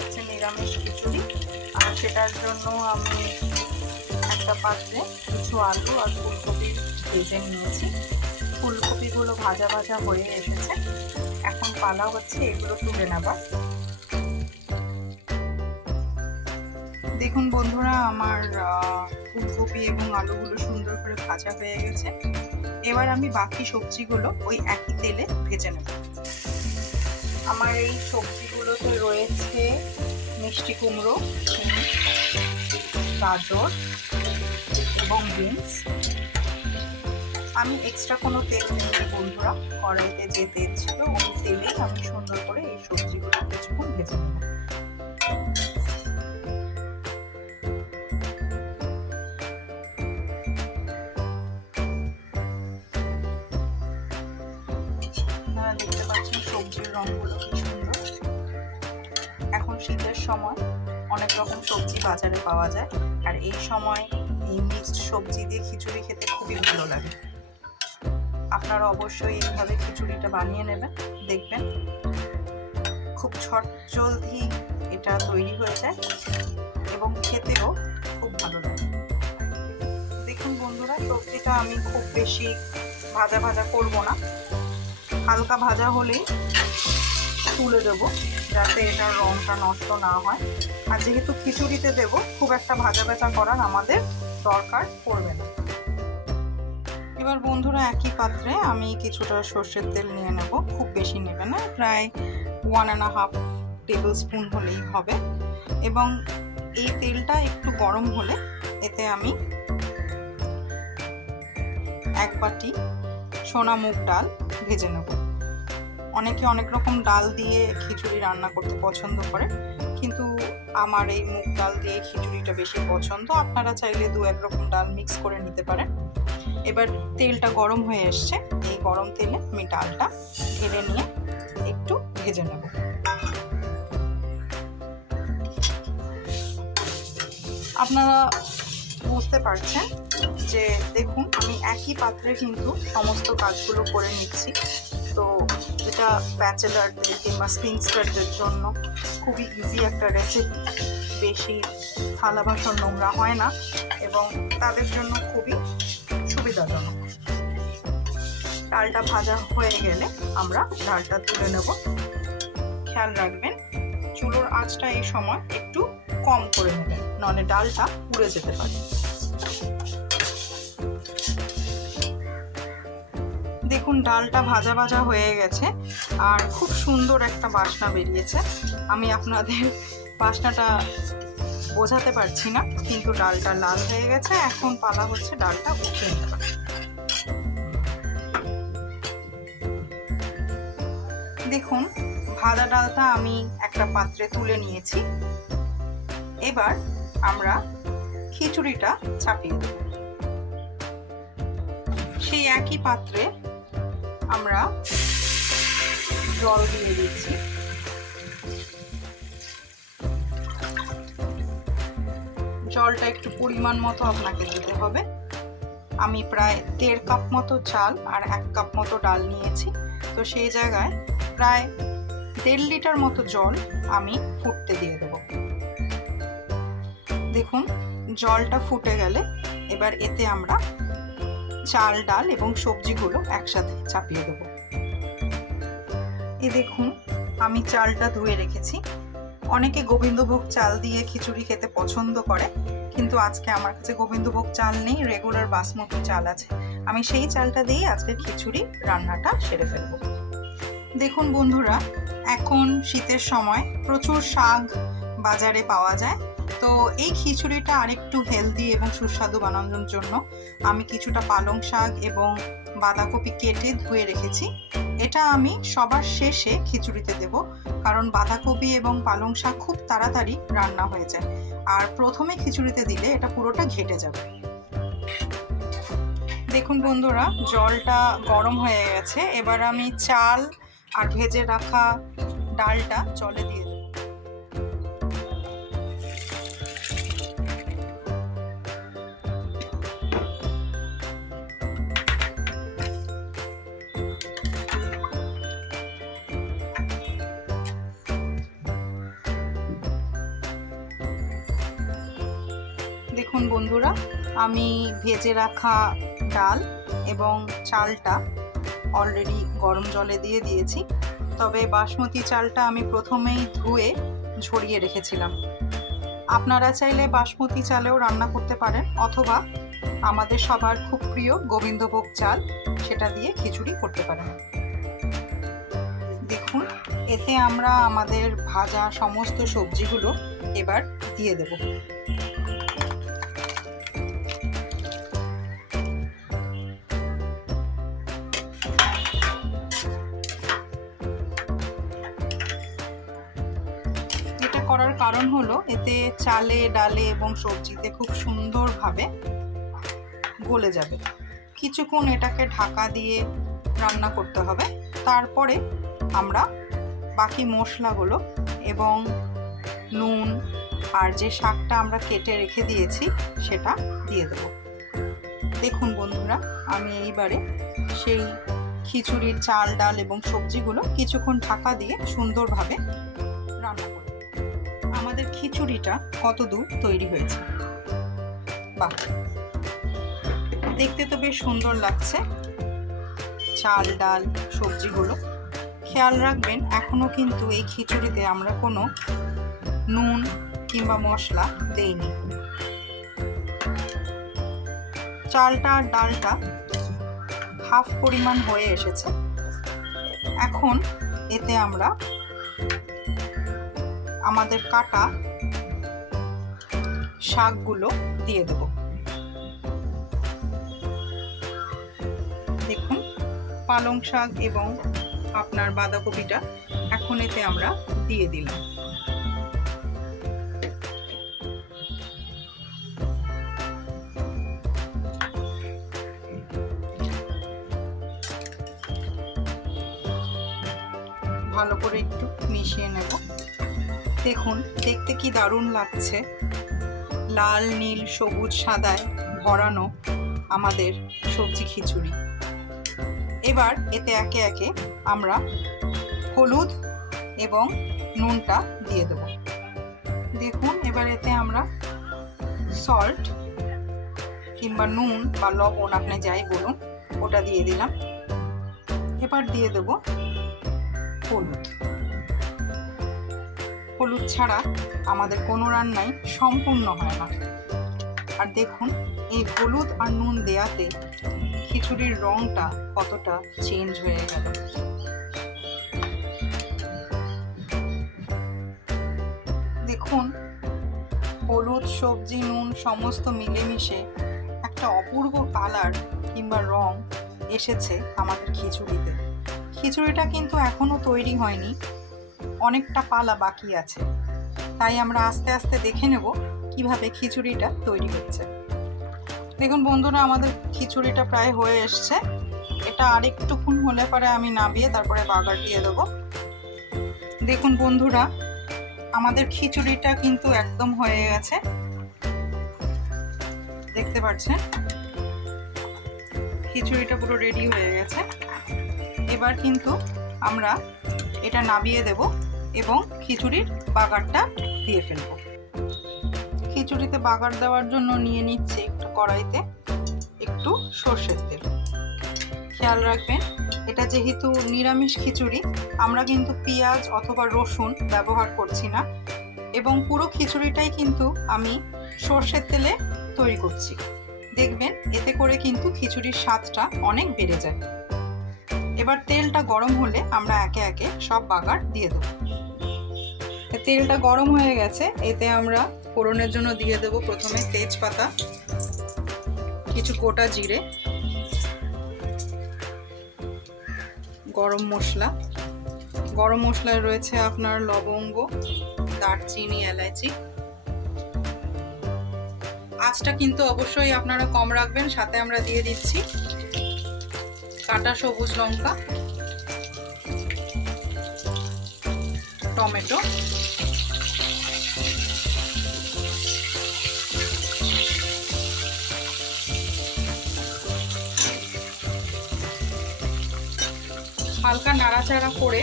হচ্ছে নিরামিষ খিচুড়ি। আর সেটার জন্য আমি একটা পাত্রে কিছু আলু আর ফুলকপি ভেজে নিয়েছি। ফুলকপিগুলো ভাজা ভাজা হয়ে এসেছে, এখন পালা হচ্ছে এগুলো তুলে নেবার। দেখুন বন্ধুরা, আমার ফুলকপি এবং আলুগুলো সুন্দর করে ভাজা হয়ে গেছে। এবার আমি বাকি সবজিগুলো ওই একই তেলে ভেজে নেব। আমার এই সবজিগুলোতে রয়েছে মিষ্টি কুমড়ো, গাজর এবং বিনস। আমি এক্সট্রা কোনো তেল নেই বন্ধুরা, কড়াইতে যে তেল ছিল ওই তেলেই আমি সুন্দর করে এই সবজিগুলো কিছুক্ষণ ভেজে নেব। আপনারা দেখতে পাচ্ছেন সবজির রঙগুলো কি সুন্দর। এখন শীতের সময় অনেক রকম সবজি বাজারে পাওয়া যায়, আর এই সময় এই মিক্সড সবজি দিয়ে খিচুড়ি খেতে খুবই ভালো লাগে। আপনারা অবশ্যই এইভাবে খিচুড়িটা বানিয়ে নেবেন, দেখবেন খুব জলদি এটা তৈরি হয়ে যায় এবং খেতেও খুব ভালো লাগে। দেখুন বন্ধুরা, সবজিটা আমি খুব বেশি ভাজা ভাজা করব না, হালকা ভাজা হলেই তুলে দেবো যাতে এটার রঙটা নষ্ট না হয়। আর যেহেতু খিচুড়িতে দেবো, খুব একটা ভাজা ভাজা করার আমাদের দরকার পড়বে না। এবার বন্ধুরা একই পাত্রে আমি কিছুটা সর্ষের তেল নিয়ে নেব, খুব বেশি নেবে না, প্রায় 1.5 টেবিল স্পুন হলেই হবে। এবং এই তেলটা একটু গরম হলে এতে আমি 1 বাটি সোনা মুগ ডাল ভেজে নেব। অনেকে অনেক রকম ডাল দিয়ে খিচুড়ি রান্না করতে পছন্দ করে, কিন্তু আমার এই মুগ ডাল দিয়ে খিচুড়িটা বেশি পছন্দ। আপনারা চাইলে 2-1 রকম ডাল মিক্স করে নিতে পারেন। এবার তেলটা গরম হয়ে এসছে, এই গরম তেলে আমি ডালটা ঢেলে নিয়ে একটু ভেজে নেব। আপনারা বুঝতে পারছেন যে দেখুন আমি একই পাত্রে কিন্তু সমস্ত কাজগুলো করে নিচ্ছি। তো এটা ব্যাচেলারদের কিংবা স্প্রিংস্টারদের জন্য খুবই ইজি একটা রেসিপি, বেশি থালা বাসন নোংরা হয় না এবং তাদের জন্য খুবই সুবিধাজনক। ডালটা ভাজা হয়ে গেলে আমরা ডালটা তুলে নেব। খেয়াল রাখবেন চুলোর আঁচটা এই সময় একটু কম করে নেবেন, নাহলে ডালটা পুড়ে যেতে পারে। দেখুন ডালটা ভাজা ভাজা হয়ে গেছে আর খুব সুন্দর একটা বাসনা বেরিয়েছে। আমি আপনাদের বাসনাটা বোঝাতে পারছি না, কিন্তু ডালটা লাল হয়ে গেছে। এখন পালা হচ্ছে ডালটা উঠিয়ে নেওয়া। দেখুন ভাজা ডালটা আমি একটা পাত্রে তুলে নিয়েছি। এবার আমরা খিচুড়িটা চাপিয়ে দেব। সেই একই পাত্রে আমরা জল দিয়ে দিচ্ছি। জলটা একটু পরিমাণ মতো আপনাকে দিতে হবে। আমি প্রায় 1.5 কাপ মতো চাল আর 1 কাপ মতো ডাল নিয়েছি, তো সেই জায়গায় প্রায় 1.5 লিটার মতো জল আমি ফুটতে দিয়ে দেব। দেখুন জলটা ফুটে গেলে এবার এতে আমরা চাল, ডাল এবং সবজিগুলো একসাথে চাপিয়ে দেব। এই দেখুন আমি চালটা ধুয়ে রেখেছি। অনেকে গোবিন্দভোগ চাল দিয়ে খিচুড়ি খেতে পছন্দ করে, কিন্তু আজকে আমার কাছে গোবিন্দভোগ চাল নেই, রেগুলার বাসমতি চাল আছে। আমি সেই চালটা দিয়েই আজকে খিচুড়ি রান্নাটা সেরে ফেলবো। দেখুন বন্ধুরা, এখন শীতের সময় প্রচুর শাক বাজারে পাওয়া যায়, তো এই খিচুড়িটা আরেকটু হেলদি এবং সুস্বাদু বানানোর জন্য আমি কিছুটা পালং শাক এবং বাঁধাকপি কেটে ধুয়ে রেখেছি। এটা আমি সবার শেষে খিচুড়িতে দেব, কারণ বাঁধাকপি এবং পালং শাক খুব তাড়াতাড়ি রান্না হয়ে যায়, আর প্রথমে খিচুড়িতে দিলে এটা পুরোটা ঘেটে যাবে। দেখুন বন্ধুরা জলটা গরম হয়ে গেছে, এবার আমি চাল আর ভেজে রাখা ডালটা জলে দিয়ে দেব। দেখুন বন্ধুরা, আমি ভেজে রাখা ডাল এবং চালটা অলরেডি গরম জলে দিয়ে দিয়েছি। তবে বাসমতি চালটা আমি প্রথমেই ধুয়ে ঝরিয়ে রেখেছিলাম। আপনারা চাইলে বাসমতি চালেও রান্না করতে পারেন, অথবা আমাদের সবার খুব প্রিয় গোবিন্দভোগ চাল, সেটা দিয়ে খিচুড়ি করতে পারেন। দেখুন, এতে আমরা আমাদের ভাজা সমস্ত সবজিগুলো এবার দিয়ে দেব। এটা করার কারণ হলো এতে চালে, ডালে এবং সবজিতে খুব সুন্দরভাবে গলে যাবে। কিছুক্ষণ এটাকে ঢাকা দিয়ে রান্না করতে হবে। তারপরে আমরা বাকি মশলাগুলো এবং নুন আর যে শাকটা আমরা কেটে রেখে দিয়েছি সেটা দিয়ে দেব। দেখুন বন্ধুরা, আমি এইবারে সেই খিচুড়ির চাল, ডাল এবং সবজিগুলো কিছুক্ষণ ঢাকা দিয়ে সুন্দরভাবে রান্না করব। আমাদের খিচুড়িটা কত দূর তৈরি হয়েছে, বাহ, দেখতে তো বেশ সুন্দর লাগছে। চাল, ডাল, সবজিগুলো খেয়াল রাখবেন, এখনো কিন্তু এই খিচুড়িতে আমরা কোনো নুন কিংবা মশলা দেইনি। চালটা আর ডালটা হাফ পরিমাণ হয়ে এসেছে। এখন এতে আমরা আমাদের কাটা শাকগুলো দিয়ে দেব। দেখুন, পালং শাক এবং আপনার বাঁধাকপিটা এখন এতে আমরা দিয়ে দিলাম। ভালো করে একটু মিশিয়ে নেব। দেখুন, দেখতে কি দারুণ লাগছে। লাল, নীল, সবুজ, সাদায় ভরানো আমাদের সবজি খিচুড়ি। এবার এতে একে একে আমরা হলুদ এবং নুনটা দিয়ে দেব। দেখুন, এবার এতে আমরা সল্ট কিংবা নুন বা লবণ, আপনি যাই বলুন, ওটা দিয়ে দিলাম। এবার দিয়ে দেব হলুদ। হলুদ ছাড়া আমাদের কোনো রান্নাই সম্পূর্ণ হয় না। আর দেখুন, এই হলুদ আর নুন দেওয়াতে খিচুড়ির রংটা কতটা চেঞ্জ হয়ে গেল। দেখুন, হলুদ, সবজি, নুন সমস্ত মিলেমিশে একটা অপূর্ব কালার কিংবা রং এসেছে আমাদের খিচুড়িতে। খিচুড়িটা কিন্তু এখনো তৈরি হয়নি, অনেকটা পালা বাকি আছে। তাই আমরা আস্তে আস্তে দেখে নেব কিভাবে খিচুড়িটা তৈরি হচ্ছে। দেখুন বন্ধুরা, আমাদের খিচুড়িটা প্রায় হয়ে এসছে। এটা আরেকটুক্ষণ হলে পরে আমি নামিয়ে তারপরে বাগার দিয়ে দেবো। দেখুন বন্ধুরা, আমাদের খিচুড়িটা কিন্তু একদম হয়ে গেছে, দেখতে পাচ্ছেন খিচুড়িটা পুরো রেডি হয়ে গেছে। এবার কিন্তু আমরা এটা নামিয়ে দেব এবং খিচুড়ির বাগারটা দিয়ে ফেলবো। খিচুড়িতে বাগার দেওয়ার জন্য নিয়ে নিচ্ছি একটু কড়াইতে একটু সর্ষের তেল। খেয়াল রাখবেন, এটা যেহেতু নিরামিষ খিচুড়ি, আমরা কিন্তু পেঁয়াজ অথবা রসুন ব্যবহার করছি না, এবং পুরো খিচুড়িটাই কিন্তু আমি সর্ষের তেলে তৈরি করছি। দেখবেন এতে করে কিন্তু খিচুড়ির স্বাদটা অনেক বেড়ে যায়। এবার তেলটা গরম হলে আমরা একে একে সব বাগার দিয়ে দেব। তেলটা গরম হয়ে গেছে, এতে আমরা ফোড়নের জন্য দিয়ে দেব প্রথমে তেজপাতা, কিছু গোটা জিরে, গরম মশলা। গরম মশলায় রয়েছে আপনার লবঙ্গ, দারচিনি, এলাচি। আঁচটা কিন্তু অবশ্যই আপনারা কম রাখবেন। সাথে আমরা দিয়ে দিচ্ছি কাটা সবুজ লঙ্কা, টমেটো, হালকা নাড়াচাড়া করে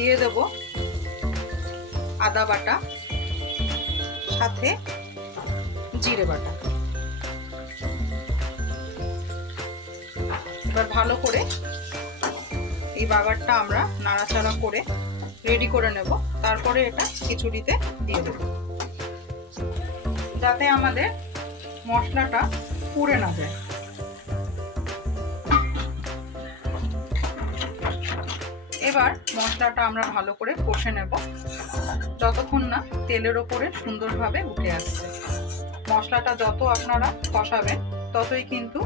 দিয়ে দেব আদা বাটা, সাথে জিরে বাটা। এবার ভালো করে এই বাগারটা আমরা নাড়াচাড়া করে রেডি করে নেব। তারপরে এটা খিচুড়িতে দিয়ে দেব, যাতে আমাদের মশলাটা পুড়ে না যায়। এবার মশলাটা আমরা ভালো করে কষে নেব যতক্ষণ না তেলের ওপরে সুন্দরভাবে উঠে আসছে। মশলাটা যত আপনারা কষাবেন ততই কিন্তু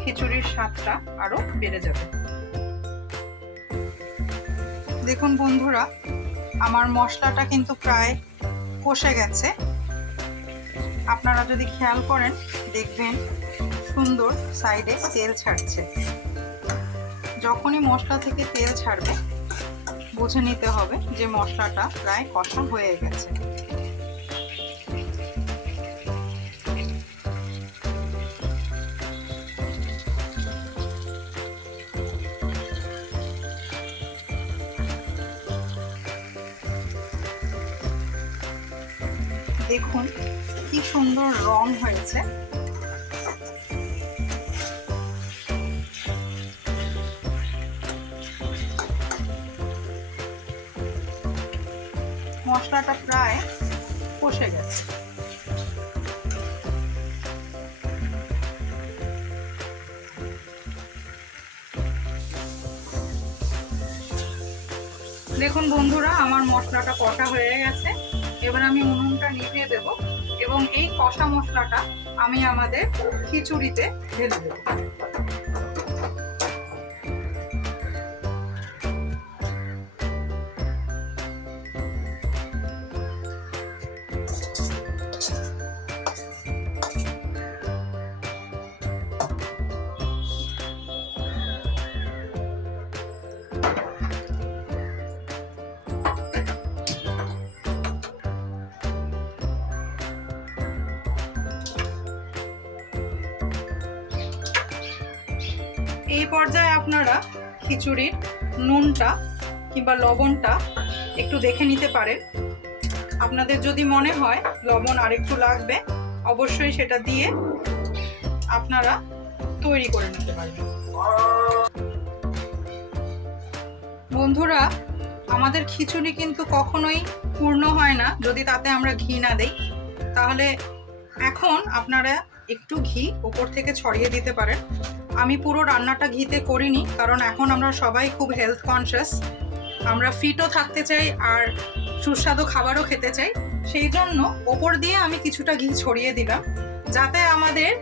খিচুড়ির স্বাদটা আরো বেড়ে যাবে। দেখুন বন্ধুরা, আমার মশলাটা কিন্তু প্রায় কষে গেছে। আপনারা যদি খেয়াল করেন দেখবেন সুন্দর সাইডে তেল ছাড়ছে। যখনই মশলা থেকে তেল ছাড়বে বুঝে নিতে হবে যে মশলাটা প্রায় কষা হয়ে গেছে। দেখুন কি সুন্দর রং হয়েছে। মশলাটা প্রায় কষে গেছে। দেখুন বন্ধুরা, আমার মশলাটা কষা হয়ে গেছে। এবার আমি উনুনটা নিভিয়ে দেব এবং এই কষা মশলাটা আমি আমাদের খিচুড়িতে ঢেলে দেব। এই পর্যায়ে আপনারা খিচুড়ির নুনটা কিংবা লবণটা একটু দেখে নিতে পারেন। আপনাদের যদি মনে হয় লবণ আরেকটু লাগবে, অবশ্যই সেটা দিয়ে আপনারা তৈরি করে নিতে পারবেন। বন্ধুরা, আমাদের খিচুড়ি কিন্তু কখনোই পূর্ণ হয় না যদি তাতে আমরা ঘি না দেই। তাহলে এখন আপনারা একটু ঘি উপর থেকে ছড়িয়ে দিতে পারেন। আমি পুরো রান্নাটা ঘিতে করিনি, কারণ এখন আমরা সবাই খুব হেলথ কনসিয়াস, আমরা ফিটও থাকতে চাই আর সুস্বাদু খাবারও খেতে চাই। সেই জন্য ওপর দিয়ে আমি কিছুটা ঘি ছড়িয়ে দিলাম, যাতে আমাদের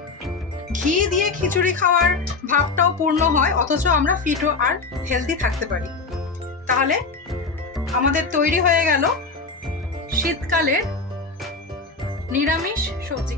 ঘি দিয়ে খিচুড়ি খাওয়ার ভাবটাও পূর্ণ হয়, অথচ আমরা ফিটও আর হেলদি থাকতে পারি। তাহলে আমাদের তৈরি হয়ে গেল শীতকালের নিরামিষ সবজি।